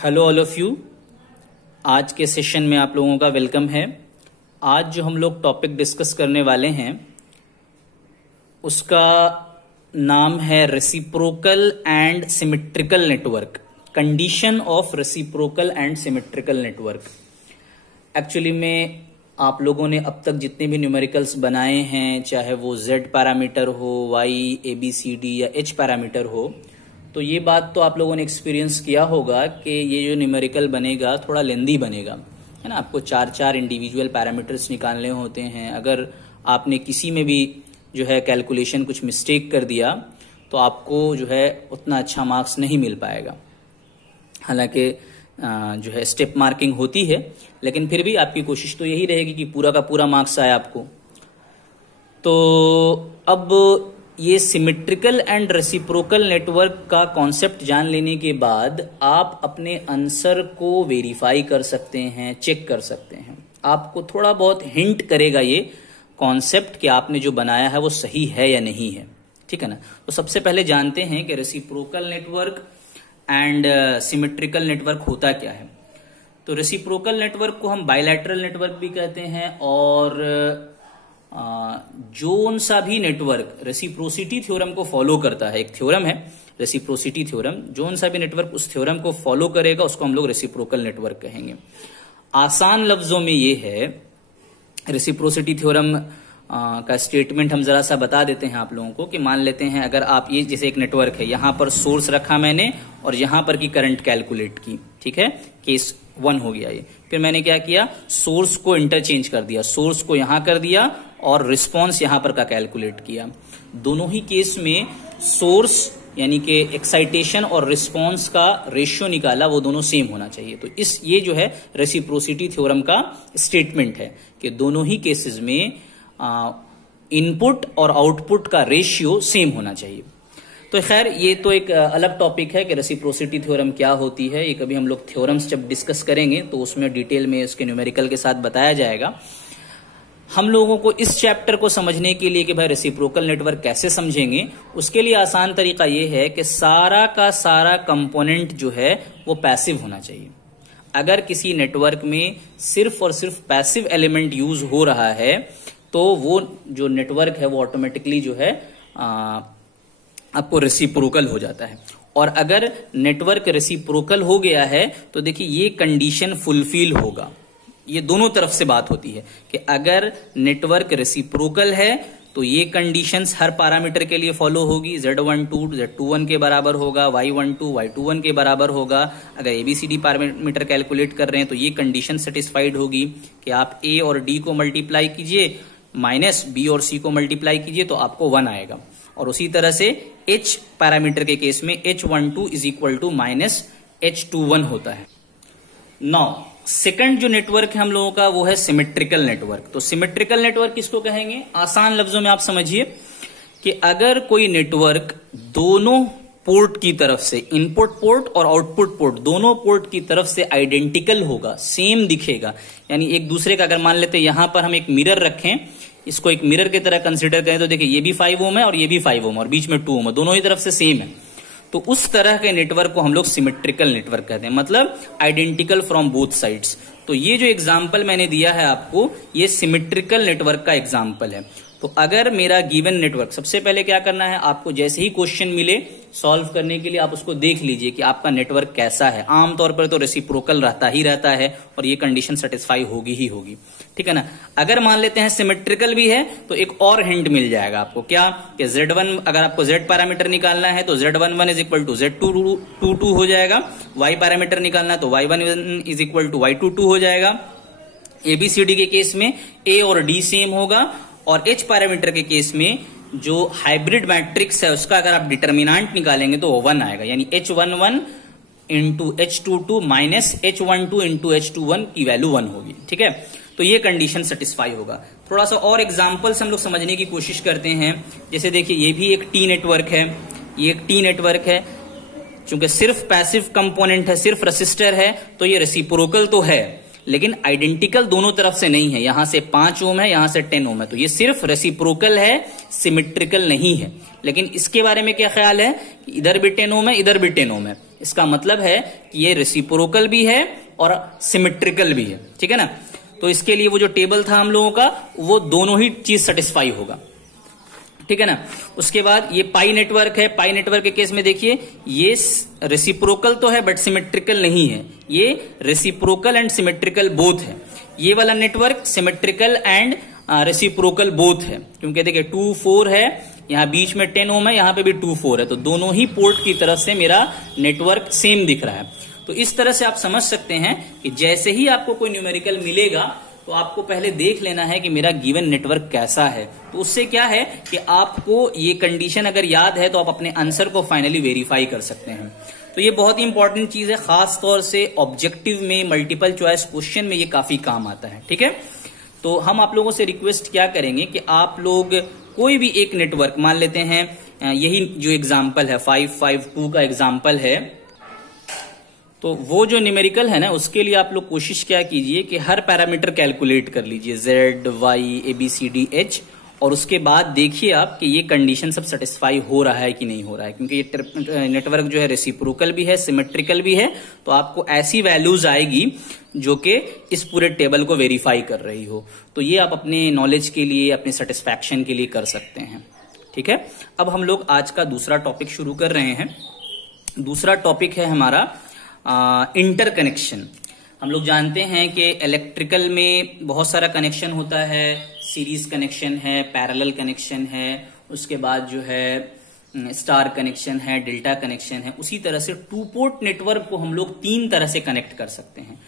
Hello all of you. आज के session में आप लोगों का वेलकम है। आज जो हम लोग टॉपिक डिस्कस करने वाले हैं उसका नाम है reciprocal and symmetrical network, condition of reciprocal and symmetrical network. Actually में आप लोगों ने अब तक जितने भी न्यूमेरिकल्स बनाए हैं, चाहे वो Z पैरामीटर हो, Y, ABCD या H पैरामीटर हो, तो ये बात तो आप लोगों ने एक्सपीरियंस किया होगा कि ये जो न्यूमेरिकल बनेगा थोड़ा लेंदी बनेगा, है ना। आपको चार चार इंडिविजुअल पैरामीटर्स निकालने होते हैं। अगर आपने किसी में भी जो है कैलकुलेशन कुछ मिस्टेक कर दिया तो आपको जो है उतना अच्छा मार्क्स नहीं मिल पाएगा। हालांकि जो है स्टेप मार्किंग होती है, लेकिन फिर भी आपकी कोशिश तो यही रहेगी कि पूरा का पूरा मार्क्स आए आपको। तो अब ये सिमेट्रिकल एंड रेसिप्रोकल नेटवर्क का कॉन्सेप्ट जान लेने के बाद आप अपने आंसर को वेरीफाई कर सकते हैं, चेक कर सकते हैं। आपको थोड़ा बहुत हिंट करेगा ये कॉन्सेप्ट कि आपने जो बनाया है वो सही है या नहीं है, ठीक है ना। तो सबसे पहले जानते हैं कि reciprocal network and symmetrical network होता क्या है। तो रेसिप्रोकल नेटवर्क को हम बायलैटरल नेटवर्क भी कहते हैं, और जोन सा भी नेटवर्क रेसिप्रोसिटी थ्योरम को फॉलो करता है। एक थ्योरम है रेसिप्रोसिटी थ्योरम, जोन सा भी नेटवर्क उस थ्योरम को फॉलो करेगा उसको हम लोग रेसिप्रोकल नेटवर्क कहेंगे। आसान लफ्जों में ये है, रेसिप्रोसिटी थ्योरम का स्टेटमेंट हम जरा सा बता देते हैं आप लोगों को कि मान लेते हैं अगर आप ये जैसे एक नेटवर्क है, यहां पर सोर्स रखा मैंने और यहां पर की करंट कैलकुलेट की, ठीक है, केस 1 हो गया ये। फिर मैंने क्या किया, सोर्स को इंटरचेंज कर दिया, सोर्स को यहां कर दिया और रिस्पॉन्स यहां पर का कैलकुलेट किया। दोनों ही केस में सोर्स यानी कि एक्साइटेशन और रिस्पॉन्स का रेशियो निकाला, वो दोनों सेम होना चाहिए। तो ये जो है रेसिप्रोसिटी थ्योरम का स्टेटमेंट है कि दोनों ही केसेस में इनपुट और आउटपुट का रेशियो सेम होना चाहिए। तो खैर ये तो एक अलग टॉपिक है कि रेसिप्रोसिटी थ्योरम क्या होती है। ये कभी हम लोग थ्योरम्स जब डिस्कस करेंगे तो उसमें डिटेल में इसके न्यूमेरिकल के साथ बताया जाएगा। हम लोगों को इस चैप्टर को समझने के लिए कि भाई रेसिप्रोकल नेटवर्क कैसे समझेंगे, उसके लिए आसान तरीका यह है कि सारा का सारा कंपोनेंट जो है वो पैसिव होना चाहिए। अगर किसी नेटवर्क में सिर्फ और सिर्फ पैसिव एलिमेंट यूज हो रहा है तो वो जो नेटवर्क है वो ऑटोमेटिकली जो है आपको रेसिप्रोकल हो जाता है। और अगर नेटवर्क रेसिप्रोकल हो गया है तो देखिए ये कंडीशन फुलफिल होगा। ये दोनों तरफ से बात होती है कि अगर नेटवर्क रेसिप्रोकल है तो ये कंडीशंस हर पैरामीटर के लिए फॉलो होगी। Z12 Z21 के बराबर होगा, Y12 Y21 के बराबर होगा। अगर ABCD पैरामीटर कैलकुलेट कर रहे हैं तो ये कंडीशन सेटिस्फाइड होगी कि आप A और D को मल्टीप्लाई कीजिए माइनस B और C को मल्टीप्लाई कीजिए तो आपको 1 आएगा। और उसी तरह से H पैरामीटर के केस में H12 is equal to minus H21 होता है। नाउ सेकंड जो नेटवर्क है हम लोगों का वो है सिमेट्रिकल नेटवर्क। तो सिमेट्रिकल नेटवर्क किसको कहेंगे, आसान लफ्जों में आप समझिए कि अगर कोई नेटवर्क दोनों पोर्ट की तरफ से, इनपुट पोर्ट और आउटपुट पोर्ट, दोनों पोर्ट की तरफ से आइडेंटिकल होगा, सेम दिखेगा, यानी एक दूसरे का, अगर मान लेते हैं यहां पर हम एक मिरर रखें, इसको एक मिरर की तरह कंसिडर करें तो देखिए ये भी 5 ओम है और ये भी 5 ओम और बीच में 2 ओम है, दोनों ही तरफ से सेम है। तो उस तरह के नेटवर्क को हम लोग सिमेट्रिकल नेटवर्क कहते हैं, मतलब आइडेंटिकल फ्रॉम बोथ साइड्स। तो ये जो एग्जांपल मैंने दिया है आपको, ये सिमेट्रिकल नेटवर्क का एग्जांपल है। तो अगर मेरा गिवन नेटवर्क, सबसे पहले क्या करना है आपको, जैसे ही क्वेश्चन मिले सॉल्व करने के लिए आप उसको देख लीजिए कि आपका नेटवर्क कैसा है। आमतौर पर तो रेसिप्रोकल रहता ही रहता है और ये कंडीशन सेटिस्फाई होगी ही होगी, ठीक है ना। अगर मान लेते हैं सिमेट्रिकल भी है तो एक और हिंट मिल जाएगा आपको, क्या कि Z1, अगर आपको Z पैरामीटर निकालना है तो Z11 is equal to Z22 हो जाएगा। Y पैरामीटर निकालना है तो Y11 is equal to Y22 हो जाएगा। ABCD के केस में A और D सेम होगा, और H पैरामीटर के केस में जो हाइब्रिड मैट्रिक्स है उसका अगर आप डिटर्मिनेंट निकालेंगे तो 1 आएगा, यानी H11 into H22 minus H12 into H21 की वैल्यू 1 होगी, ठीक है। तो ये कंडीशन सेटिस्फाई होगा। थोड़ा सा और एग्जांपल्स हम लोग समझने की कोशिश करते हैं। जैसे देखिए ये भी एक T नेटवर्क है, ये एक T नेटवर्क है, चूंकि सिर्फ पैसिव कंपोनेंट है, सिर्फ रेसिस्टर है, तो ये रेसिप्रोकल तो है लेकिन आइडेंटिकल दोनों तरफ से नहीं है। यहां से 5 ओम है, यहां से 10 ओम है, तो ये सिर्फ रेसिप्रोकल है, सिमेट्रिकल नहीं है। लेकिन इसके बारे में क्या ख्याल है कि इधर भी 10 ओम है, इधर भी 10 ओम है, इसका मतलब है कि ये रेसिप्रोकल भी है और सिमेट्रिकल भी है, ठीक है ना। तो इसके लिए वो जो टेबल था हम लोगों का, वो दोनों ही चीज सेटिस्फाई होगा, ठीक है ना। उसके बाद ये पाई नेटवर्क है। पाई नेटवर्क के केस में देखिए, ये रेसिप्रोकल तो है बट सिमेट्रिकल नहीं है, ये रेसिप्रोकल एंड सिमेट्रिकल बोथ है। ये वाला network symmetrical and reciprocal both है, क्योंकि देखिए 2 4 है, यहां बीच में 10 ओम है, यहां पे भी 2 4 है, तो दोनों ही पोर्ट की तरफ से मेरा नेटवर्क सेम दिख रहा है। तो इस तरह से आप समझ सकते हैं कि जैसे ही आपको कोई न्यूमेरिकल मिलेगा तो आपको पहले देख लेना है कि मेरा गिवन नेटवर्क कैसा है। तो उससे क्या है कि आपको ये कंडीशन अगर याद है तो आप अपने आंसर को फाइनली वेरीफाई कर सकते हैं। तो ये बहुत ही इंपॉर्टेंट चीज है, खास तौर से ऑब्जेक्टिव में, मल्टीपल चॉइस क्वेश्चन में ये काफी काम आता है, ठीक है। तो हम आप लोगों से रिक्वेस्ट क्या करेंगे कि आप लोग कोई भी एक नेटवर्क मान लेते हैं, यही जो एग्जाम्पल है 552 का एग्जाम्पल है, तो वो जो न्यूमेरिकल है ना, उसके लिए आप लोग कोशिश क्या कीजिए कि हर पैरामीटर कैलकुलेट कर लीजिए, Z, Y, ABCD, H, और उसके बाद देखिए आप कि ये कंडीशन सब सेटिस्फाई हो रहा है कि नहीं हो रहा है, क्योंकि ये नेटवर्क जो है रेसिप्रोकल भी है, सिमेट्रिकल भी है, तो आपको ऐसी वैल्यूज आएगी जो कि इस पूरे टेबल को वेरीफाई कर रही हो। तो ये आप अपने नॉलेज के लिए, अपने सेटिस्फैक्शन के लिए कर सकते हैं, ठीक है। अब हम लोग आज का दूसरा टॉपिक शुरू कर रहे हैं। दूसरा टॉपिक है हमारा इंटरकनेक्शन। हम लोग जानते हैं कि इलेक्ट्रिकल में बहुत सारा कनेक्शन होता है, सीरीज कनेक्शन है, पैरेलल कनेक्शन है, उसके बाद जो है स्टार कनेक्शन है, डेल्टा कनेक्शन है। उसी तरह से टू पोर्ट नेटवर्क को हम लोग 3 तरह से कनेक्ट कर सकते हैं।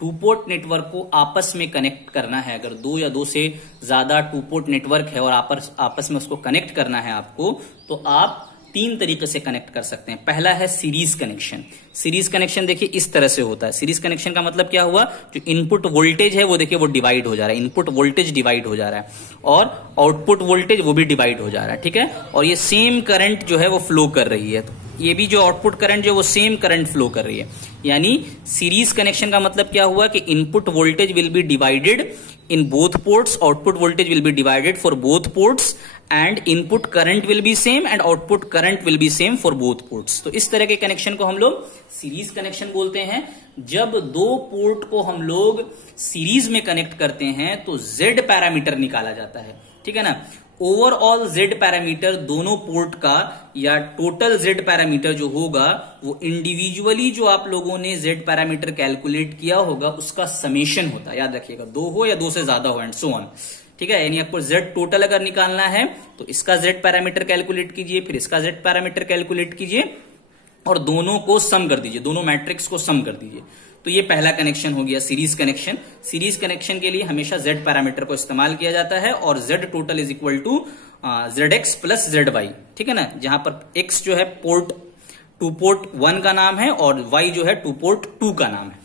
टू पोर्ट नेटवर्क को आपस में कनेक्ट करना है, अगर 2 या 2 से ज्यादा टू पोर्ट नेटवर्क है और आपस में उसको कनेक्ट करना है आपको, तो आप 3 तरीके से कनेक्ट कर सकते हैं। पहला है सीरीज कनेक्शन। सीरीज कनेक्शन देखिए इस तरह से होता है। सीरीज कनेक्शन का मतलब क्या हुआ, जो इनपुट वोल्टेज है वो देखिए वो डिवाइड हो जा रहा है, इनपुट वोल्टेज डिवाइड हो जा रहा है और आउटपुट वोल्टेज वो भी डिवाइड हो जा रहा है, ठीक है। और ये सेम करंट जो है वो फ्लो कर रही है, तो ये भी जो आउटपुट करंट जो वो सेम करंट फ्लो कर रही है। यानी सीरीज कनेक्शन का मतलब क्या हुआ कि input voltage will be divided in both ports, output voltage will be divided for both ports and input current will be same and output current will be same for both ports। तो इस तरह के connection को हम लोग series connection बोलते हैं। जब 2 पोर्ट को हम लोग सीरीज में कनेक्ट करते हैं तो Z पैरामीटर निकाला जाता है, ठीक है ना। ओवरऑल Z पैरामीटर दोनों पोर्ट का या टोटल Z पैरामीटर जो होगा वो इंडिविजुअली जो आप लोगों ने Z पैरामीटर कैलकुलेट किया होगा उसका समेशन होता है। याद रखिएगा, 2 हो या 2 से ज्यादा हो एंड सो ऑन, ठीक है। यानी आपको Z टोटल अगर निकालना है तो इसका Z पैरामीटर कैलकुलेट कीजिए, फिर इसका Z पैरामीटर कैलकुलेट कीजिए और दोनों को सम कर दीजिए, दोनों मैट्रिक्स को सम कर दीजिए। तो ये पहला कनेक्शन हो गया सीरीज कनेक्शन। सीरीज कनेक्शन के लिए हमेशा Z पैरामीटर को इस्तेमाल किया जाता है और Z total is equal to ZX plus ZY, ठीक है ना। जहां पर X जो है पोर्ट 2 पोर्ट 1 का नाम है और Y जो है 2 पोर्ट 2 का नाम है।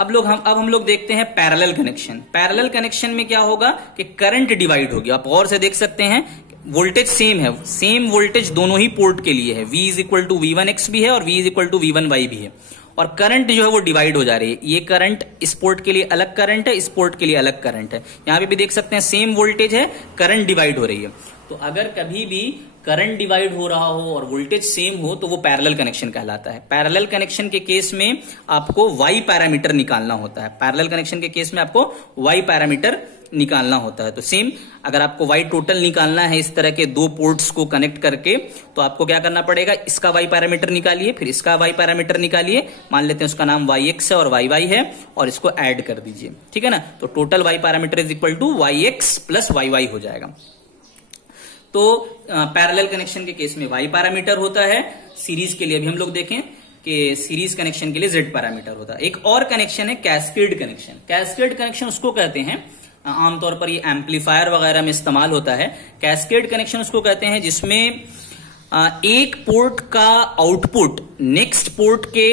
अब हम लोग देखते हैं पैरेलल कनेक्शन। पैरेलल कनेक्शन में क्या होगा कि करंट डिवाइड होगी। आप और से देख सकते हैं वोल्टेज सेम है, सेम वोल्टेज दोनों ही पोर्ट के लिए है। V is equal to V1X भी है और V is equal to V1Y भी है और करंट जो है वो डिवाइड हो जा रही है। ये करंट इस पोर्ट के लिए अलग करंट है, इस पोर्ट के लिए अलग करंट है। यहां पे भी देख सकते हैं सेम वोल्टेज है, करंट डिवाइड हो रही है। तो अगर कभी भी करंट डिवाइड हो रहा हो और वोल्टेज सेम हो तो वो पैरेलल कनेक्शन कहलाता है। पैरेलल कनेक्शन के केस में आपको Y पैरामीटर निकालना होता है। पैरेलल कनेक्शन के केस में आपको Y पैरामीटर निकालना होता है। तो सेम अगर आपको Y टोटल निकालना है इस तरह के 2 पोर्ट्स को कनेक्ट करके, तो आपको क्या करना पड़ेगा, इसका Y पैरामीटर निकालिए, फिर इसका Y पैरामीटर निकालिए, मान लेते हैं उसका नाम YX है और YY है और इसको ऐड कर दीजिए, ठीक है ना। तो total Y parameter is equal to YX plus YY हो जाएगा। तो पैरेलल कनेक्शन के केस में Y पैरामीटर होता है। सीरीज के लिए भी हम लोग देखें कि सीरीज कनेक्शन के लिए Z पैरामीटर होता है। एक और कनेक्शन है कैस्केड कनेक्शन। कैस्केड कनेक्शन उसको कहते हैं, आमतौर पर ये एम्पलीफायर वगैरह में इस्तेमाल होता है। कैस्केड कनेक्शन उसको कहते हैं जिसमें एक पोर्ट का आउटपुट नेक्स्ट पोर्ट के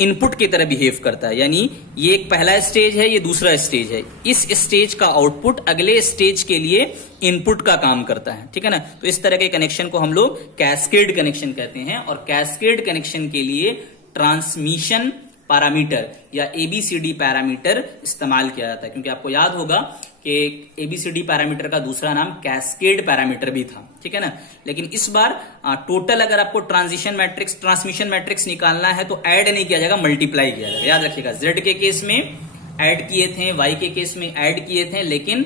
इनपुट की तरह बिहेव करता है। यानी ये एक पहला स्टेज है, ये दूसरा स्टेज है, इस स्टेज का आउटपुट अगले स्टेज के लिए इनपुट का काम करता है, ठीक है ना। तो इस तरह के कनेक्शन को हम लोग कैस्केड कनेक्शन कहते हैं और कैस्केड कनेक्शन के लिए ट्रांसमिशन पैरामीटर या एबीसीडी पैरामीटर इस्तेमाल किया जाता है, क्योंकि आपको याद होगा कि एबीसीडी पैरामीटर का दूसरा नाम कैस्केड पैरामीटर भी था, ठीक है ना। लेकिन इस बार टोटल अगर आपको ट्रांसमिशन मैट्रिक्स निकालना है तो ऐड नहीं किया जाएगा, मल्टीप्लाई किया जाएगा। याद रखिएगा, जेड के केस में ऐड किए थे, वाई के केस में ऐड किए थे, लेकिन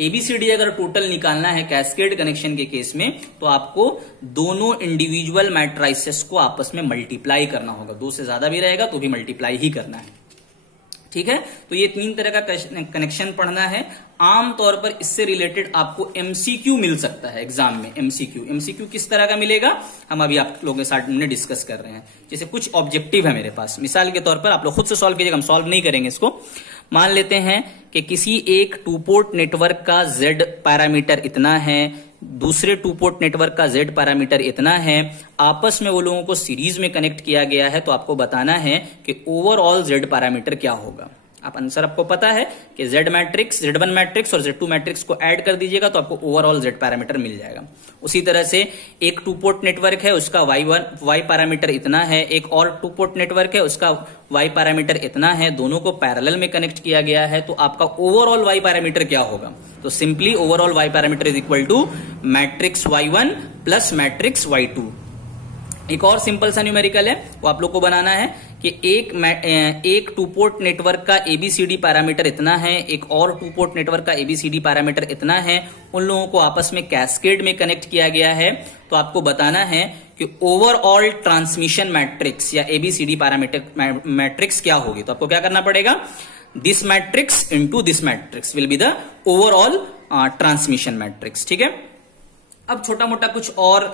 एबीसीडी अगर टोटल निकालना है कैस्केड कनेक्शन के केस में तो आपको दोनों इंडिविजुअल मैट्राइसेस को आपस में मल्टीप्लाई करना होगा। दो से ज्यादा भी रहेगा तो भी मल्टीप्लाई ही करना है, ठीक है। तो ये 3 तरह का कनेक्शन पढ़ना है। आमतौर पर इससे रिलेटेड आपको एमसीक्यू मिल सकता है एग्जाम में। एमसीक्यू किस तरह का मिलेगा हम अभी आप लोगों के साथ में डिस्कस कर रहे हैं। जैसे कुछ ऑब्जेक्टिव है मेरे पास, मिसाल के तौर पर आप लोग खुद से सॉल्व कीजिएगा, हम सॉल्व नहीं करेंगे इसको। मान लेते हैं कि किसी एक 2 पोर्ट नेटवर्क का Z पैरामीटर इतना है, दूसरे 2 पोर्ट नेटवर्क का Z पैरामीटर इतना है, आपस में वो लोगों को सीरीज में कनेक्ट किया गया है, तो आपको बताना है कि ओवरऑल Z पैरामीटर क्या होगा। आप आंसर आपको पता है कि Z1 मैट्रिक्स और Z2 मैट्रिक्स को ऐड कर दीजिएगा तो आपको ओवरऑल Z पैरामीटर मिल जाएगा। उसी तरह से एक 2 पोर्ट नेटवर्क है, उसका Y पैरामीटर इतना है, एक और 2 पोर्ट नेटवर्क है, उसका Y पैरामीटर इतना है, दोनों को पैरेलल में कनेक्ट किया गया है, तो आपका ओवरऑल Y पैरामीटर क्या होगा। तो simply overall Y parameter is equal to matrix Y1 plus matrix Y2। एक और सिंपल सा न्यूमेरिकल है, वो आप लोग को बनाना है कि एक 2 पोर्ट नेटवर्क का एबीसीडी पैरामीटर इतना है, एक और 2 पोर्ट नेटवर्क का एबीसीडी पैरामीटर इतना है, उन लोगों को आपस में कैस्केड में कनेक्ट किया गया है, तो आपको बताना है कि ओवरऑल ट्रांसमिशन मैट्रिक्स या एबीसीडी पैरामीटर मैट्रिक्स क्या होगी। तो आपको क्या करना पड़ेगा, this matrix into this matrix will be the overall transmission matrix, ठीक है। अब छोटा मोटा कुछ और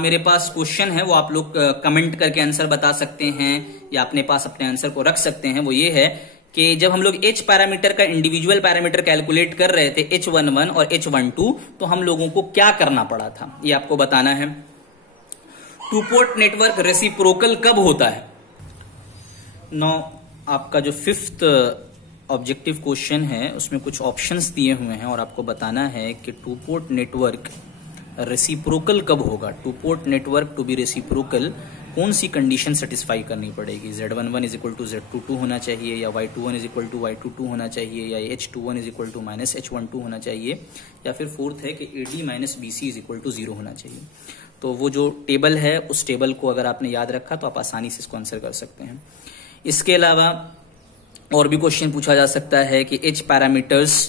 मेरे पास क्वेश्चन है, वो आप लोग कमेंट करके आंसर बता सकते हैं या अपने पास अपने आंसर को रख सकते हैं। वो ये है कि जब हम लोग H पैरामीटर का इंडिविजुअल पैरामीटर कैलकुलेट कर रहे थे, H11 और H12, तो हम लोगों को क्या करना पड़ा था, ये आपको बताना है। 2 पोर्ट नेटवर्क रेसिप्रोकल कब होता है। नौ आपका जो 5th ऑब्जेक्टिव क्वेश्चन है उसमें कुछ ऑप्शंस दिए हुए हैं और आपको बताना है कि 2 पोर्ट नेटवर्क रेसिप्रोकल कब होगा। 2 port network to be reciprocal कौन सी कंडीशन सेटिस्फाई करनी पड़ेगी। Z11 is equal to Z22 होना चाहिए, या Y21 is equal to Y22 होना चाहिए, या H21 is equal to minus H12 होना चाहिए, या फिर 4th है कि AD minus BC is equal to 0 होना चाहिए। तो वो जो टेबल है उस टेबल को अगर आपने याद रखा तो आप आसानी से इसको आंसर कर सकते हैं। इसके अलावा और भी क्वेश्चन पूछा जा सकता है कि H पैरामीटर्स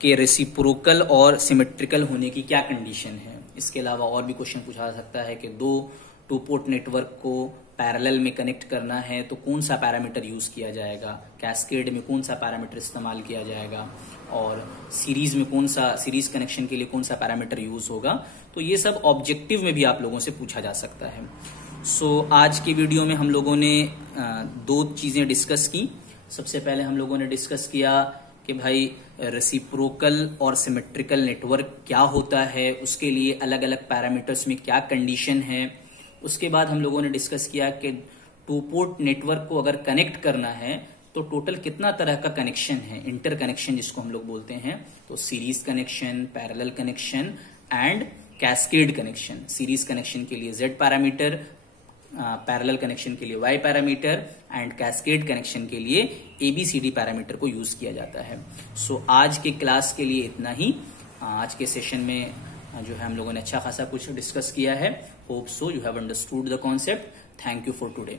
के रेसिप्रोकल और सिमेट्रिकल होने की क्या कंडीशन है। इसके अलावा और भी क्वेश्चन पूछा जा सकता है कि 2 पोर्ट नेटवर्क को पैरेलल में कनेक्ट करना है तो कौन सा पैरामीटर यूज किया जाएगा, कैस्केड में कौन सा पैरामीटर इस्तेमाल किया जाएगा, और सीरीज में सीरीज कनेक्शन के लिए कौन सा पैरामीटर यूज होगा। तो ये सब ऑब्जेक्टिव में भी आप लोगों से पूछा जा सकता है। आज की वीडियो में हम लोगों ने 2 चीजें डिस्कस की। सबसे पहले हम लोगों ने डिस्कस किया कि भाई रेसिप्रोकल और सिमेट्रिकल नेटवर्क क्या होता है, उसके लिए अलग अलग पैरामीटर्स में क्या कंडीशन है। उसके बाद हम लोगों ने डिस्कस किया कि 2 पोर्ट नेटवर्क को अगर कनेक्ट करना है तो टोटल कितना तरह का कनेक्शन है, इंटर कनेक्शन जिसको हम लोग बोलते हैं। तो series connection, parallel connection and cascade connection. Series connection के लिए Z पैरामीटर, पैरेलल कनेक्शन के लिए Y parameter and cascade connection के लिए ABCD पैरामीटर को यूज किया जाता है। आज के क्लास के लिए इतना ही। आज के सेशन में जो है हम लोगों ने अच्छा खासा कुछ डिस्कस किया है। Hope so you have understood the concept. Thank you for today.